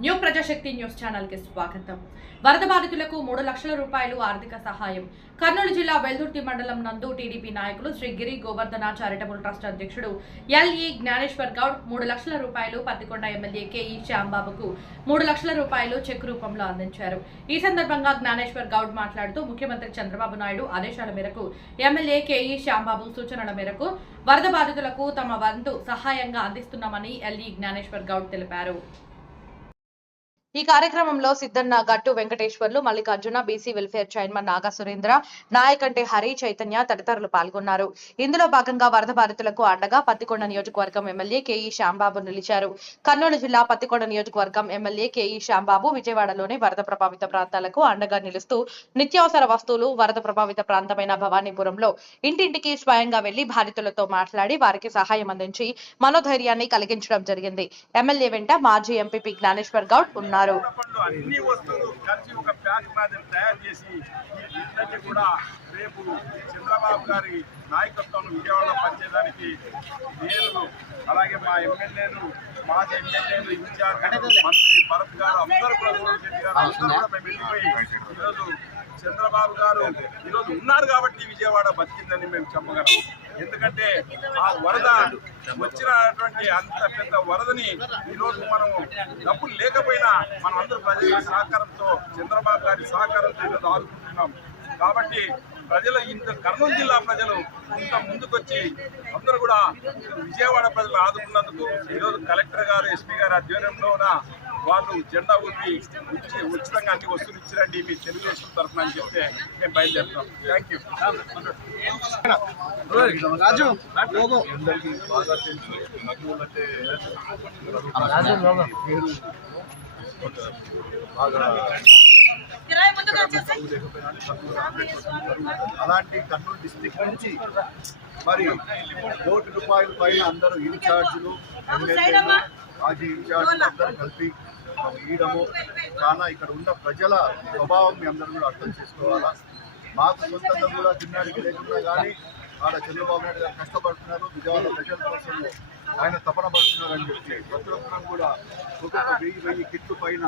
New Prajasakti news ఛానల్కి స్వాగతం. వరద బాధితులకు మూడు లక్షల రూపాయలు ఆర్థిక సహాయం. కర్నూలు జిల్లా వెల్దుర్తి మండలం నందు టీడీపీ నాయకులు శ్రీ గిరి గోవర్ధన చారిటబుల్ ట్రస్ట్ అధ్యక్షుడు ఎల్ఈ జ్ఞానేశ్వర్ గౌడ్ మూడు లక్షల రూపాయలు పత్తికొండ ఎమ్మెల్యే కేఈ శ్యాంబాబుకు మూడు లక్షల రూపాయలు చెక్ రూపంలో అందించారు. ఈ సందర్భంగా జ్ఞానేశ్వర్ గౌడ్ మాట్లాడుతూ ముఖ్యమంత్రి చంద్రబాబు నాయుడు ఆదేశాల మేరకు ఎమ్మెల్యే కేఈ శ్యాంబాబు సూచనల మేరకు వరద బాధితులకు తమ వంతు సహాయంగా అందిస్తున్నామని ఎల్ఈ జ్ఞానేశ్వర్ గౌడ్ తెలిపారు. ఈ కార్యక్రమంలో Siddhanna Gattu Venkateswarlu Mallikarjuna BC welfare chairman Naga Surendra నాయకంటే Hari Chaitanya తదితరులు పాల్గొన్నారు. ఇందులో భాగంగా వరద బాధితులకు అండగా పత్తికొండ నియోజకవర్గం ఎమ్మెల్యే కేఈ శ్యాంబాబు నిలిచారు. కర్నూలు జిల్లా పత్తికొండ నియోజకవర్గం ఎమ్మెల్యే కేఈ శ్యాంబాబు విజయవాడలోని వరద ప్రభావిత ప్రాంతాలకు అండగా నిలుస్తూ నిత్యావసర వస్తువులు వరద ప్రభావిత ప్రాంతమైన భవానీపురంలో ఇంటింటికి స్వయంగా వెళ్ళి బాధితులతో మాట్లాడి వారికి సహాయం అందించి మనోధైర్యాన్ని కలిగించడం జరిగింది. ఎమ్మెల్యే వెంట మాజీ ఎంపీ జ్ఞానేశ్వర్ గౌడ్ ఉన్నారు. పండ్లు అన్ని వస్తువులు కలిసి ఒక ప్యాక్ మాదిరి తయారు చేసి వీటిని కూడా రేపు చంద్రబాబు గారి నాయకత్వం విజయవాడలో పనిచేయడానికి నేను అలాగే మా ఎమ్మెల్యేలు మాజీ ఎమ్మెల్యేలు ఇన్ఛార్జ్ మంత్రి భరత్ గారు అందరూ కూడా రెడ్డి గారు అందరూ కూడా మేము వెళ్ళిపోయి ఈరోజు చంద్రబాబు గారు ఈరోజు ఉన్నారు కాబట్టి విజయవాడ బతికిందని మేము చెప్పగలం. ఎందుకంటే ఆ వరద వచ్చినటువంటి అంత పెద్ద వరదని ఈరోజు మనం డబ్బులు లేకపోయినా మనం అందరూ ప్రజల సహకారంతో చంద్రబాబు గారి సహకారంతో ఈరోజు ఆదుకుంటున్నాం. కాబట్టి ప్రజలు ఇంత కర్నూలు జిల్లా ప్రజలు ఇంత ముందుకొచ్చి అందరూ కూడా విజయవాడ ప్రజలు ఆదుకున్నందుకు ఈరోజు కలెక్టర్ గారు ఎస్పీ గారి ఆధ్వర్యంలోన వాళ్ళు జెండా ఊపి ఉచి ఉచితంగా అన్ని వస్తువులు ఇచ్చిరండి మీ తెలుగుదేశం తరఫున అని చెప్తే మేము బయలుదేరుతాం. Thank you Raju logo. అందరికీ బాగా తెలుసు నదులు అంటే అలాంటి కర్నూలు డిస్టిక్ నుంచి మరి కోటి రూపాయల పైన అందరూ ఇన్ఛార్జీలు ఎమ్మెల్యేలు మాజీ ఇన్ఛార్జీలు అందరూ కలిపి మరి చాలా ఇక్కడ ఉన్న ప్రజల స్వభావం మీ అందరూ కూడా అర్థం చేసుకోవాలా? మాకు సొంతంగా కూడా తిన్నాడికి లేకుండా కానీ ఆడ చంద్రబాబు నాయుడు గారు కష్టపడుతున్నారు విజయవాడ ప్రజల కోసం ఆయన తపన పడుతున్నారని చెప్పి ప్రతి ఒక్కరూ కూడా ఒక్కొక్క వెయ్యి వెయ్యి కిట్లు పైన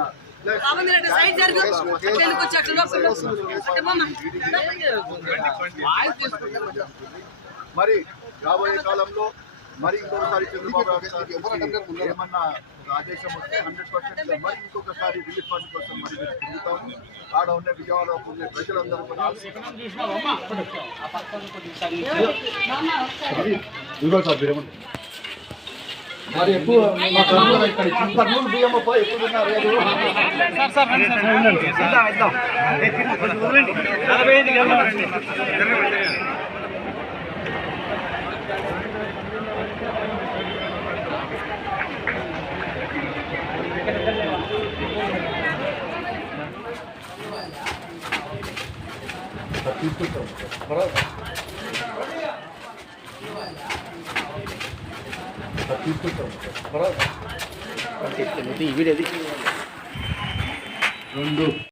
మరి రాబోయే కాలంలో మరి ఇంకొకసారి చంద్రబాబు ఏమన్నా ఆదేశం వస్తే హండ్రెడ్ పర్సెంట్ మరి ఇంకొకసారి రిలీఫ్ ఫండ్ కోసం మరి తిరుగుతాము ఆడ ఉన్న విజయవాడలో ఉండే ప్రజలందరూ కూడా మరి ఎక్కువ మా కర్నూలు ఇక్కడ ఇచ్చిన కర్నూలు బియ్యం అప్ప ఎక్కువ తిన్నారు. ఈ వీడియోది రెండు